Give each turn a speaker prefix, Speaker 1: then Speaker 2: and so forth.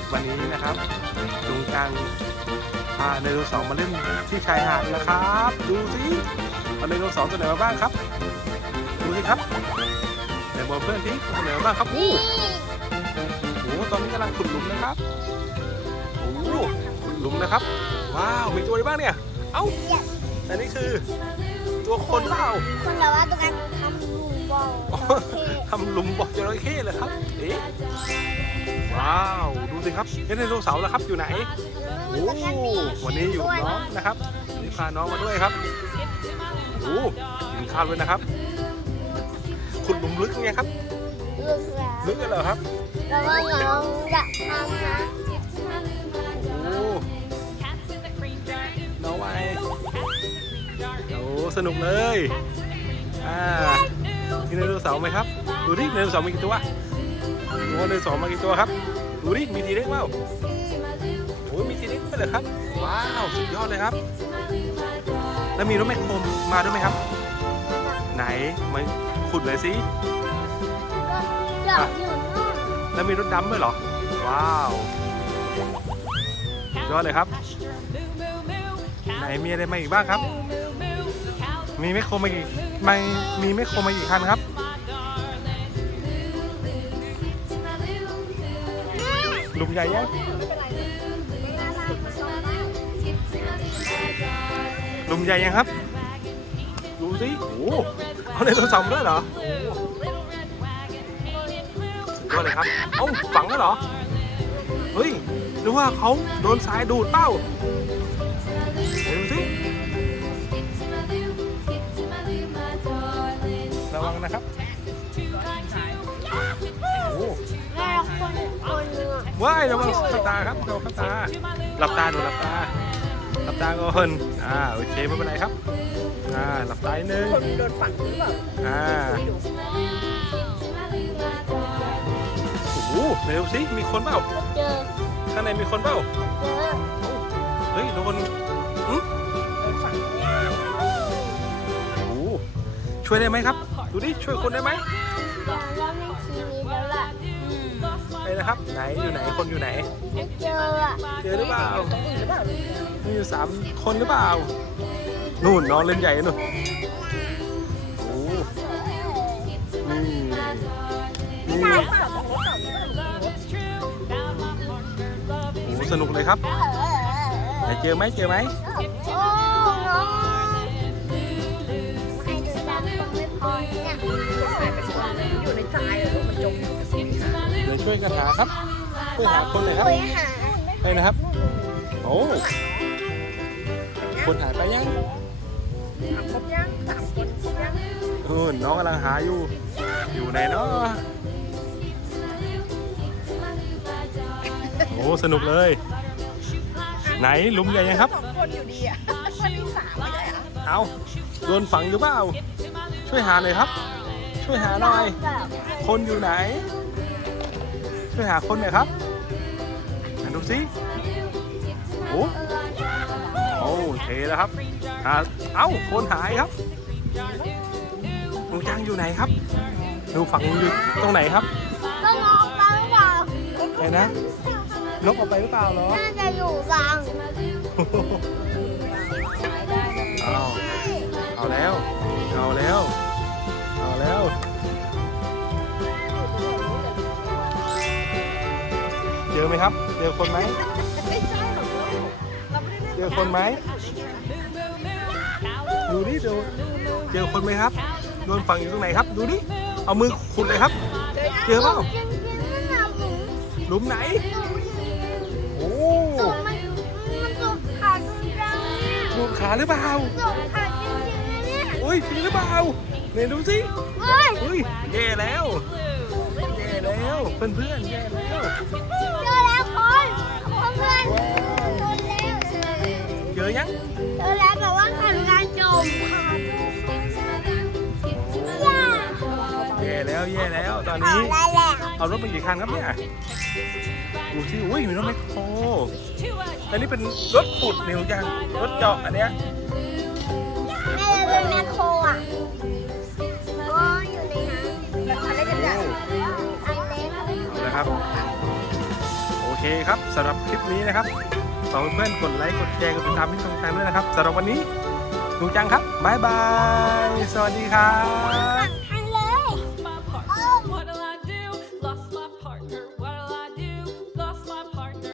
Speaker 1: ครับวันนี้นะครับลุงจังพาไดโนเสาร์มาเล่นที่ชายหาดนะครับ ดูสิเอาไดโนเสาร์ตัวไหนมาบ้างครับ ดูสิครับไหนบอกเพื่อนที่ตัวไหนมาบ้างครับโอ้
Speaker 2: นี่
Speaker 1: โหตอนนี้กำลังขุดหลุมนะครับโอ้โหขุดหลุมนะครับ ว้าวมีตัวอะไรบ้างเนี่ยเอ้าอันนี้คือ ตัวคนเปล่า
Speaker 2: คนเราว่าตัวการทำหมูบอล
Speaker 1: อ๋อทำหลุมบ่อจระเข้เลยครับ เอ๊ะว้าว ดูสิครับเอ๊ะไดโนเสาร์แล้วครับอยู่ไหนโอ้วันนี้อยู่กับน้องนะครับนี่พาน้องมาด้วยครับโอ้กินข้าวด้วยนะครับขุดหลุมลึกไงครับ
Speaker 2: ลึก
Speaker 1: เลยเหรอครับ
Speaker 2: แล้วก็น้องจะทำนะ
Speaker 1: โอ้น้องไวโอ้สนุกเลยอ่ามีไดโนเสาร์ไหมครับ ดูดิไดโนเสาร์มีกี่ตัวโอ้ไดโนเสาร์มากี่ตัวครับ ดูดิมีทีเล็กเปล่าโอ้ยมีทีเล็กด้วยเหรอครับ ว้าวสุดยอดเลยครับ แล้วมีรถแมคโครมาด้วยไหมครับ ไหนมาขุดหน่อยสิ
Speaker 2: อยากอยู่นู่น
Speaker 1: แล้วมีรถดำด้วยเหรอ ว้าวสุดยอดเลยครับ ไหนมีอะไรมาอีกบ้างครับ มีแมคโครมากี่ไม่มีแมคโครมากี่คันครับ ลุมใหญ่ยังลุมใหญ่ยังครับ ดูสิโอ้เอาไดโนเสาร์ด้วยเหรอโอ้โหสุดยอดเลยครับ เอ้าฝังแล้วเหรอ เฮ้ยหรือว่าเขาโดนทรายดูดเป้าดูสิระวังนะครับ ว้ายระวังเข้าตาครับระวังเข้าตาหลับตาดูหลับตาหลับตาก่อนอ่าโอเคไม่เป็นไรครับอ่าหลับตาอีกนึง
Speaker 3: คนโดนฝังหรือเปล่า
Speaker 1: อ่าโอ้โหเร็วสิมีคนเปล่า
Speaker 2: เจอ
Speaker 1: ข้างในมีคนเปล่า
Speaker 2: เจอ
Speaker 1: เฮ้ยโดน
Speaker 3: โดนฝังเนี่ย
Speaker 1: โอ้โหช่วยได้ไหมครับ ดูดิช่วยคนได้ไหม ไปนะครับ ไหนอยู่ไหนคนอยู่ไหน
Speaker 2: เจออะ
Speaker 1: เจอหรือเปล่ามีอยู่สามคนหรือเปล่า นู่นน้องเล่นใหญ่นู่นโอ้นี่นี่โอ้สนุกเลยครับไหนเจอไหมเจอไหม
Speaker 2: โอ้น้องให้ดูดำตรงไม่พอเนี่ย
Speaker 1: ช่วยกันหาครับช่วยหาคนเลยครับ
Speaker 2: คุยหา
Speaker 1: ไปนะครับ โอ้คนหายไปยัง
Speaker 3: ถามครบยังสามคนครบยัง
Speaker 1: นู่นน้องกำลังหาอยู่ อยู่ไหนเนาะโอ้สนุกเลย ไหนหลุมใหญ่ยังครับ
Speaker 3: สองคนอยู่ดีอะมันมีสามไม่ได้เหรอ
Speaker 1: เอาโดนฝังหรือเปล่า ช่วยหาหน่อยครับ ช่วยหาหน่อย คนอยู่ไหน ช่วยหาคนหน่อยครับไหนดูสิโอ้โอ้เทแล้วครับหาเอ้าคนหายครับหนูจังอยู่ไหนครับหนูฝังอยู่ตรงไหนครับ
Speaker 2: ก็น้องไปหรือเปล่า
Speaker 1: ไหนนะนกออกไปหรือเปล่าเหรอ
Speaker 2: น่าจะอยู่กลาง
Speaker 1: เอาเอาแล้ว เอาแล้ว เอาแล้ว อไหมครับ เจอคนไหม
Speaker 3: ไม่ใช่หรอกลูกเราไม่ได้เล่น
Speaker 1: เจอคนไหมดูดิดูเจอคนไหมครับโดนฝังอยู่ตรงไหนครับ ดูดิเอามือขุดเลยครับ เจอเปล่า
Speaker 2: จริงๆนั่นน่ะผม
Speaker 1: หลุมไหนโอ้
Speaker 2: ส่งมันมันส่งขาดจริงๆนะ
Speaker 1: ดูดขาหรือเปล่า
Speaker 2: ส่งขาดจริงๆนะเนี่ย
Speaker 1: อุ้ยจริงหรือเปล่าเนี่ยดูสิ
Speaker 2: เฮ้ย
Speaker 1: อุ้ยแย่แล้วแย่แล้วเพื่อนๆแย่แล้ว
Speaker 2: อนเจอแล้ว
Speaker 1: เจอยัง
Speaker 2: เจอแล้วแบบว่าขาดการจมขาดย่า
Speaker 1: แย่แล้วแย่แล้วตอน
Speaker 2: เอา
Speaker 1: นี้
Speaker 2: ได้แล้ว
Speaker 1: เอารถมากี่คันครับเนี่ยดูสิอุ้ยมีรถแมคโครอันนี้เป็นรถขุดนิวจังรถเจาะอันเนี้ย
Speaker 2: แม่เป็นแมคโครอะก็อยู่ในน้ำ
Speaker 3: แล้วอะไรกันเนี่ย
Speaker 2: ไอเล็ก
Speaker 1: นะครับโอ้ เคครับสำหรับคลิปนี้นะครับฝากเพื่อนๆกดไลค์กดแชร์กดติดตามที่ช่องทางด้วยนะครับสำหรับวันนี้ลุงจังครับบ๊ายบาย สวัสดีครับ